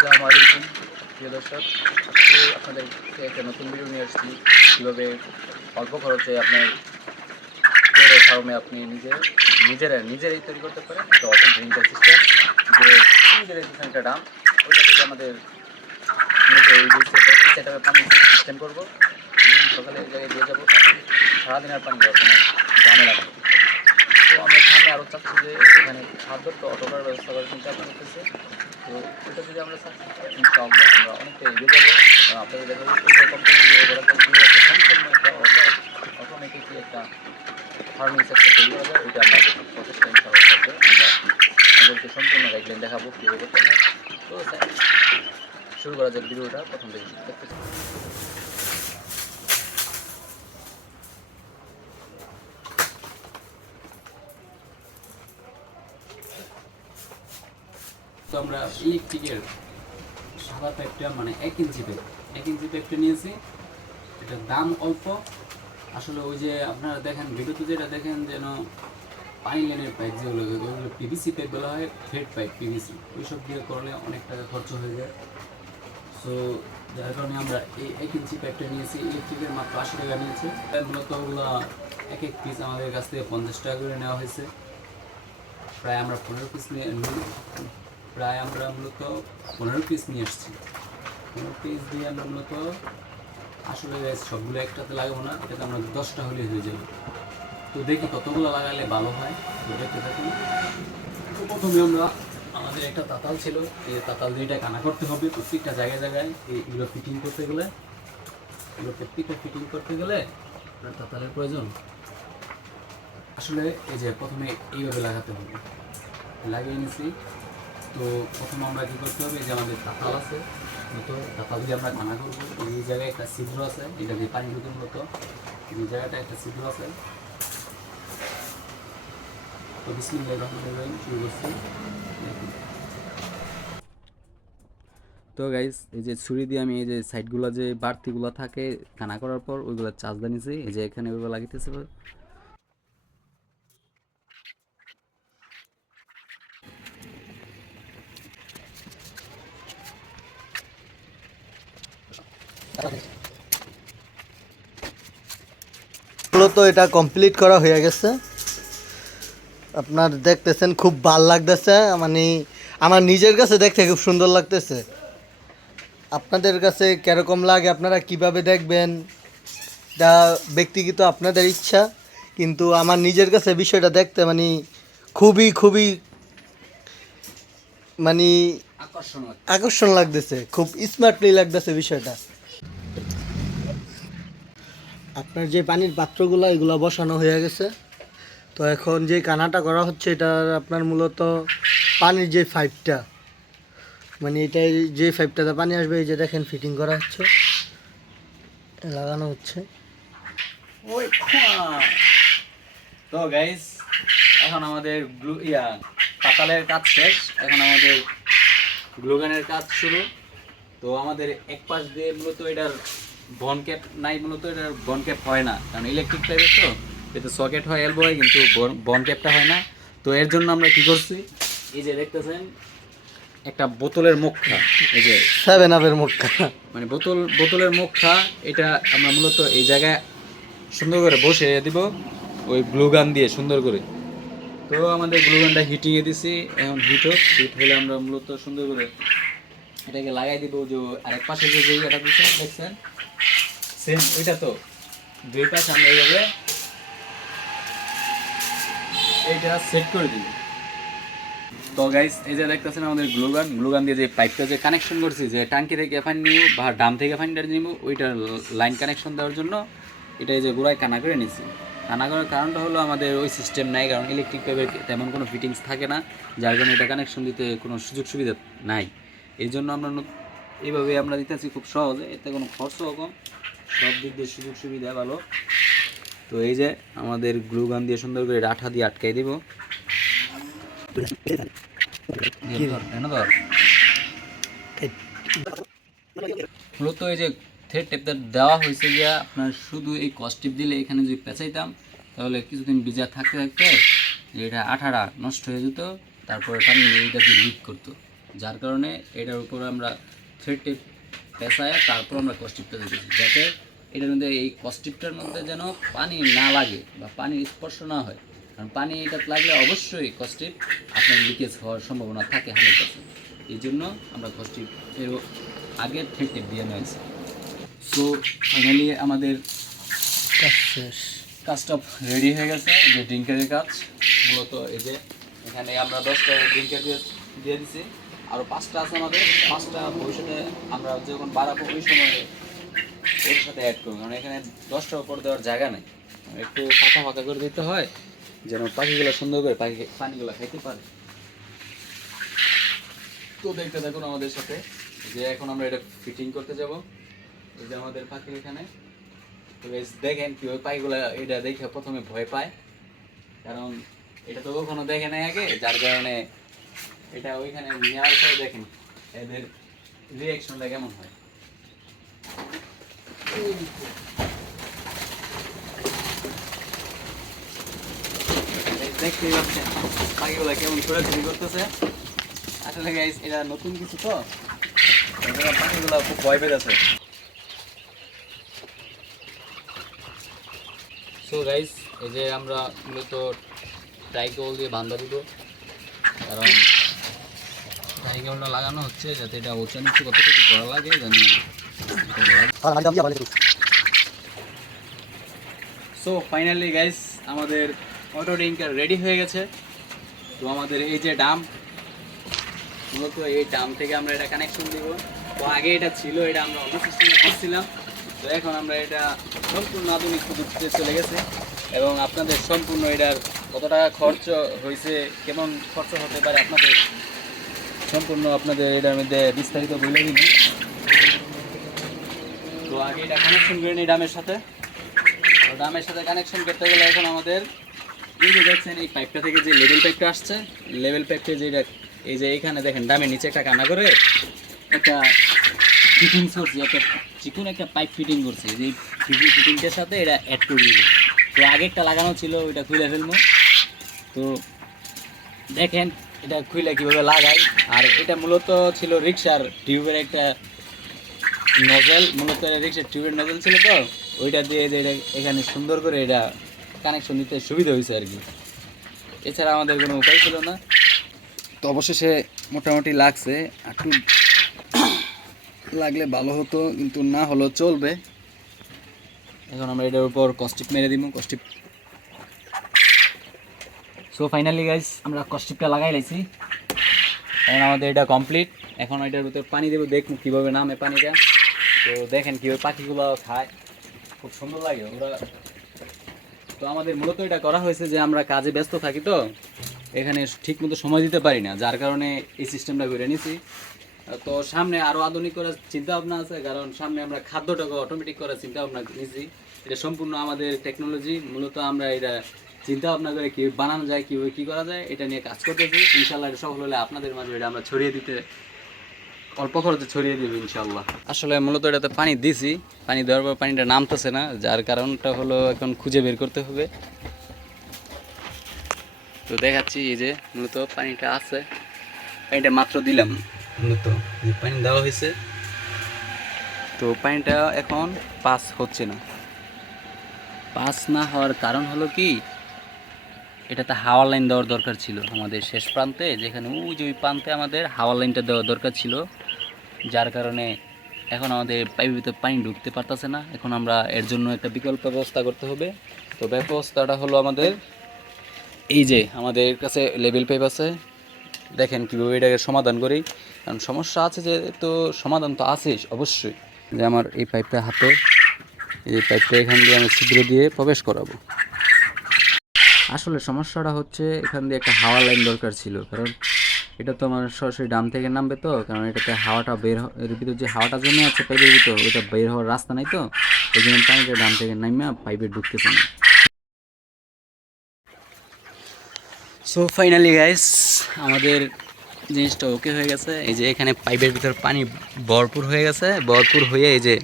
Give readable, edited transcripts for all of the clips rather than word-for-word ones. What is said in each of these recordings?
আসসালামু আলাইকুম প্রিয় দর্শক, আজকে আপনাদেরকে একটা নতুন ভিডিও নিয়ে আসছি। কীভাবে অল্প খরচে আপনার ফার্মে আপনি নিজেরাই তৈরি করতে পারেন একটা অটো ড্রিঙ্কার সিস্টেম, যে নিজেরাই দিচ্ছেন একটা ডাম, ওইটা থেকে আমাদের মূলত এই যে সেটআপে পানি সিস্টেম করবো এবং সকালে এক জায়গায় দিয়ে যাবো, সারাদিন আর পানি দেওয়ার কোনো ঝামেলা নেই। তো আমরা সামনে আরও চাচ্ছি যে এখানে খাদ্যত্ব অটোটার ব্যবস্থা করার চিন্তা ভাবনা করতেছে। তো ওইটা যদি আমরা সাকসেস করি ইনশাআল্লাহ আমরা অনেকটা এগিয়ে যাবো। আপনাদের দেখাবো ওইটা কোম্পানি দিয়ে ওরা সম্পূর্ণ একটা অটোমেটিকলি একটা ফার্মিং সেক্টর তৈরি হয়ে যায়। ওইটা আমরা প্রচেষ্টা ইনশাআল্লাহ করবো। আমরা আমাদেরকে সম্পূর্ণ গাইডলাইন দেখাবো কীভাবে করতে হয়। তো শুরু করা যাক ভিডিওটা প্রথম থেকে দেখতেছি। তো আমরা ইলেকট্রিকের সাদা পাইপটা মানে 1 ইঞ্চি পাইপটা নিয়েছি। এটার দাম অল্প। আসলে ওই যে আপনারা দেখেন ভিডিওতে যেটা দেখেন যেন পানি লাইনের পাইপ যেগুলো ওইগুলো পিভিসি পাইপ বলা হয়, থ্রেড পাইপ পিভিসি, ওইসব দিয়ে করলে অনেক টাকা খরচ হয়ে যায়। সো যার কারণে আমরা এই 1 ইঞ্চি পাইপটা নিয়েছি। ইলেকট্রিকের মাত্র 80 টাকা নিয়েছে। মূলত ওগুলো এক পিস আমাদের কাছ থেকে 50 টাকা করে নেওয়া হয়েছে। প্রায় আমরা 15 পিস মূলত 15 পিস নিয়ে এসেছি। 15 পিস দিয়ে আমরা মূলত আসলে সবগুলো একটাতে লাগাবো না, এটাতে আমরা 10টা হলে হয়ে যাবে। তো দেখি কতগুলো লাগালে ভালো হয়, তো দেখতে থাকুন। তো প্রথমে আমরা আমাদের একটা তাতাল ছিল, এই তাতাল দিয়ে এটা কানা করতে হবে প্রত্যেকটা জায়গায় এইগুলো ফিটিং করতে গেলে, প্রত্যেকটা ফিটিং করতে গেলে আপনার তাতালের প্রয়োজন। আসলে এই যে প্রথমে এইভাবে লাগাতে হবে, লাগিয়ে নিছি। তো প্রথম আমরা কী করতে হবে, যে আমাদের তাতাল আছে, মতো তাতাল দিয়ে আমরা কানা করবো। এই জায়গায় একটা ছিদ্র আছে, এটা দিয়ে পানি ঢুকে মতো এই জায়গাটা একটা ছিদ্র আছে। তো বিসমিল্লাহির রহমানির রহিম শুরু করছি। তো গাইস, এই যে ছুরি দিয়ে আমি এই যে সাইডগুলো যে বাড়তিগুলো থাকে কানা করার পর ওইগুলো চাষ দিয়েছি, এই যে এখানে ওইগুলো লাগিতেছে। মূলত এটা কমপ্লিট করা হয়ে গেছে। আপনার দেখতেছেন খুব ভাল লাগতেছে, মানে আমার নিজের কাছে দেখতে খুব সুন্দর লাগতেছে। আপনাদের কাছে কিরকম লাগে, আপনারা কিভাবে দেখবেন, এটা ব্যক্তিগত আপনাদের ইচ্ছা, কিন্তু আমার নিজের কাছে বিষয়টা দেখতে মানে খুবই মানে আকর্ষণ লাগতেছে, খুব স্মার্টলি লাগতেছে বিষয়টা। আপনার যে পানির পাত্রগুলো এগুলো বসানো হয়ে গেছে। তো এখন যে কানাটা করা হচ্ছে এটা আপনার মূলত পানির যে পাইপটা, মানে এটা যে পাইপটাতে পানি আসবে, এই যে দেখেন ফিটিং করা হচ্ছে, লাগানো হচ্ছে। তো গাইস, এখন আমাদের পাতালের কাজ শেষ, এখন আমাদের গ্লুগানের কাজ শুরু। তো আমাদের এক পাশ দিয়ে মূলত এটার বন ক্যাপ নাই, মূলত এটার বন ক্যাপ হয় না, কারণ ইলেকট্রিক টাইপের তো এতে সকেট হয়, এলবো হয়, কিন্তু বন ক্যাপটা হয় না। তো এর জন্য আমরা কি করছি, এই যে দেখতেছেন একটা বোতলের মুখা, এই যে 7 আপের মুখটা, মানে বোতলের মুখা, এটা আমরা মূলত এই জায়গায় সুন্দর করে বসে দিব ওই গ্লুগান দিয়ে সুন্দর করে। তো আমাদের গ্লুগানটা হিটিংয়ে দিছি, এখন হিট হলে আমরা মূলত সুন্দর করে এটাকে লাগাই দিব। যে আরেক পাশে যে জায়গাটা দিচ্ছেন দেখছেন সেম ওইটা, তো দুই পাশে আমরা এইভাবে এইটা সেট করে দিব। তো গাইস, এই যে দেখতেছেন আমাদের গ্লুগান দিয়ে যে পাইপটা যে কানেকশন করছি, যে ট্যাঙ্কি থেকে পানি নিব বা ডাম থেকে পানিটা নিব, ওইটার লাইন কানেকশন দেওয়ার জন্য এটা এই যে গোড়ায় কানা করে নিছি। কানা করার কারণটা হলো আমাদের ওই সিস্টেম নাই, কারণ ইলেকট্রিক পাইপের তেমন কোনো ফিটিংস থাকে না, যার কারণে এটা কানেকশন দিতে কোনো সুযোগ সুবিধা নাই। এই জন্য আমরা এইভাবে আমরা দিতেছি খুব সহজে, এতে কোনো খরচও কম, সব দিক দিয়ে সুযোগ সুবিধা ভালো। তো এই যে আমাদের গ্লুগান দিয়ে সুন্দর করে আঠা দিয়ে আটকাই দিব। মূলত এই যে থ্রেড টেপটা দেওয়া হয়েছে গিয়া আপনার শুধু এই কস্টিপ দিলে এখানে যদি পেঁচাইতাম তাহলে কিছুদিন ভিজা থাকতে থাকতে এটা আঠাটা নষ্ট হয়ে যেত, তারপরে পানি এইটা দিয়ে লিক করতো। যার কারণে এটার উপর আমরা থ্রেড টেপ পেঁচায় তারপর আমরা কস্টিপটা দিতেছি, যাতে এটার মধ্যে এই কস্টিপটার মধ্যে যেন পানি না লাগে বা পানির স্পর্শ না হয়। কারণ পানি এটা লাগলে অবশ্যই কস্টিপ আপনার লিকেজ হওয়ার সম্ভাবনা থাকে 100%। এই জন্য আমরা কস্টিপ এর আগে থ্রেড টেপ দিয়ে নিয়েছি। সো ফাইনালি আমাদের কাজ শেষ। কাজটা রেডি হয়ে গেছে, যে ড্রিঙ্কারের কাজ। মূলত এই যে এখানে আমরা 10টা ড্রিঙ্কার দিয়ে দিছি, আরও 5টা আছে আমাদের। 5টা ভবিষ্যতে আমরা যখন বাড়াবো ওই সময় ওর সাথে অ্যাড করবো, কারণ এখানে 10টার উপর দেওয়ার জায়গা নেই, একটু ফাঁকা ফাঁকা করে দিতে হয় যেন পাখিগুলো সুন্দর করে পানিগুলো খাইতে পারে। তো দেখতে থাকুন আমাদের সাথে, যে এখন আমরা এটা ফিটিং করতে যাব। এই যে আমাদের পাখি এখানে, তো দেখেন কীভাবে পাখিগুলো এটা দেখে প্রথমে ভয় পায়, কারণ এটা তো কখনো দেখে নাই আগে, যার কারণে এটা ওইখানে নিয়ে আসায় দেখেন এদের রিয়াকশনটা কেমন হয়। দেখতেই পাচ্ছেন পাখিগুলো কেমন ছোটাছুটি করতেছে। আসলে গাইস এটা নতুন কিছু, তো পাখিগুলো খুব ভয় পেয়েছে। সো গাইস এই যে আমরা মূলত ট্রাইকেবল দিয়ে বান্ধা দিব, কারণ ট্রাইকেবলটা লাগানো হচ্ছে যাতে এটা উঁচা নিচু কতটুকু করা লাগে জানি। সো ফাইনালি গাইস আমাদের অটো ড্রিঙ্কার রেডি হয়ে গেছে। তো আমাদের এই যে ডাম, মূলত এই ডাম থেকে আমরা এটা কানেকশন দিব। তো আগে এটা ছিল, এটা আমরা অন্য সিস্টেমে করছিলাম, তো এখন আমরা এটা সম্পূর্ণ আধুনিক পদ্ধতিতে চলে গেছে। এবং আপনাদের সম্পূর্ণ এটার কত টাকা খরচ হয়েছে, কেমন খরচ হতে পারে আপনাদের সম্পূর্ণ আপনাদের এটার মধ্যে বিস্তারিত বলে দিন। তো আগে এটা কানেকশন করে নিই ডামের সাথে। তো ডামের সাথে কানেকশন করতে গেলে এখন আমাদের এই যে দেখছেন এই পাইপটা থেকে যে লেভেল পাইপটা আসছে, লেভেল পাইপটা যেটা এই যে এইখানে দেখেন ডামের নিচে একটা কানা করে একটা ফিটিংস করছি, একটা চিকুন একটা পাইপ ফিটিং করছি, যে ফিটিংটার সাথে এটা অ্যাড করে দিব। তো আগে একটা লাগানো ছিল, ওইটা খুলে ফেলবো। তো দেখেন এটা খুলে কীভাবে লাগাই। আর এটা মূলত ছিল রিক্সার টিউবের একটা নজেল, মূলত রিক্সার টিউবের নজেল ছিল, তো ওইটা দিয়ে যে এটা এখানে সুন্দর করে এটা কানেকশন দিতে সুবিধা হয়েছে আর কি। এছাড়া আমাদের কোনো উপায় ছিল না। তো অবশেষে মোটামুটি লাগছে, একটু লাগলে ভালো হতো, কিন্তু না হলেও চলবে। এখন আমরা এটার উপর কস্টিপ মেরে দিব, কস্টিপ। সো ফাইনালি গাইস আমরা কস্টিপটা লাগাই লাইছি, এখন আমাদের এটা কমপ্লিট। এখন এটার ভিতরে পানি দেবো, দেখুন কীভাবে নামে পানিটা। তো দেখেন কীভাবে পাখিগুলো খায়, খুব সুন্দর লাগে ওরা। তো আমাদের মূলত এটা করা হয়েছে যে আমরা কাজে ব্যস্ত থাকি, তো এখানে ঠিক মতো সময় দিতে পারি না, যার কারণে এই সিস্টেমটা করে নিছি। তো সামনে আরও আধুনিক করার চিন্তা ভাবনা আছে, কারণ সামনে আমরা খাদ্যটাকে অটোমেটিক করার চিন্তা ভাবনা নিয়েছি। এটা সম্পূর্ণ আমাদের টেকনোলজি, মূলত আমরা এটা চিন্তা ভাবনা করে কী বানানো যায়, কীভাবে কী করা যায় এটা নিয়ে কাজ করতেছি। ইনশাল্লাহ এটা সফল হলে আপনাদের মাঝে এটা আমরা ছড়িয়ে দিতে, অল্প খরচে ছড়িয়ে দেবো ইনশাল্লাহ। আসলে মূলত এটাতে পানি দিছি, পানি দেওয়ার পর পানিটা নামতেছে না, যার কারণটা হলো এখন খুঁজে বের করতে হবে। তো দেখাচ্ছি এই যে মূলত পানিটা আছে, পানিটা মাত্র দিলাম, মূলত পানি দেওয়া হয়েছে। তো পানিটা এখন পাস হচ্ছে না। পাস না হওয়ার কারণ হলো কি, এটাতে হাওয়ার লাইন দেওয়ার দরকার ছিল আমাদের শেষ প্রান্তে, যেখানে ওই যে ওই প্রান্তে আমাদের হাওয়ার লাইনটা দেওয়ার দরকার ছিল, যার কারণে এখন আমাদের পাইপের ভিতরে পানি ঢুকতে পারতেছে না। এখন আমরা এর জন্য একটা বিকল্প ব্যবস্থা করতে হবে। তো ব্যবস্থাটা হলো আমাদের এই যে আমাদের কাছে লেভেল পাইপ আছে, দেখেন কীভাবে এটাকে সমাধান করি, কারণ সমস্যা আছে যে, তো সমাধান তো আছে অবশ্যই। যে আমার এই পাইপটা হাতে, এই পাইপটা এখান দিয়ে আমি ছিদ্র দিয়ে প্রবেশ করাবো। আসলে সমস্যাটা হচ্ছে এখান দিয়ে একটা হাওয়ার লাইন দরকার ছিল, কারণ এটা তো আমার সরাসরি ডাম থেকে নামবে, তো কারণ এটাতে হাওয়াটা এর ভিতর যে হাওয়াটা জমে আছে পাইপের ভিতর, ওইটা বের হওয়ার রাস্তা নাই, তো এই জন্য পানিটা ডাম থেকে নামে পাইপে ঢুকতেছে না। সো ফাইনালি গাইস আমাদের জিনিসটা ওকে হয়ে গেছে। এই যে এখানে পাইপের ভিতর পানি ভরপুর হয়ে গেছে, ভরপুর হয়ে এই যে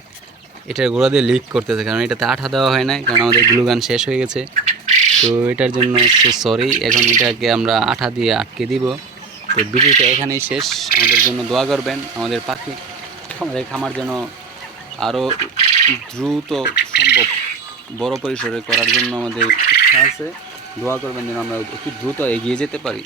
এটার গোড়া দিয়ে লিক করতেছে, কারণ এটাতে আঠা দেওয়া হয় না, কারণ আমাদের গ্লুগান শেষ হয়ে গেছে। তো এটার জন্য সরি, এখন এটাকে আমরা আঠা দিয়ে আটকে দিব। তো ভিডিওটা এখানেই শেষ। আমাদের জন্য দোয়া করবেন, আমাদের পাখি আমাদের খামার যেন আরও দ্রুত সম্ভব বড় পরিসরে করার জন্য আমাদের ইচ্ছা আছে। দোয়া করবেন যেন আমরা অতি দ্রুত এগিয়ে যেতে পারি।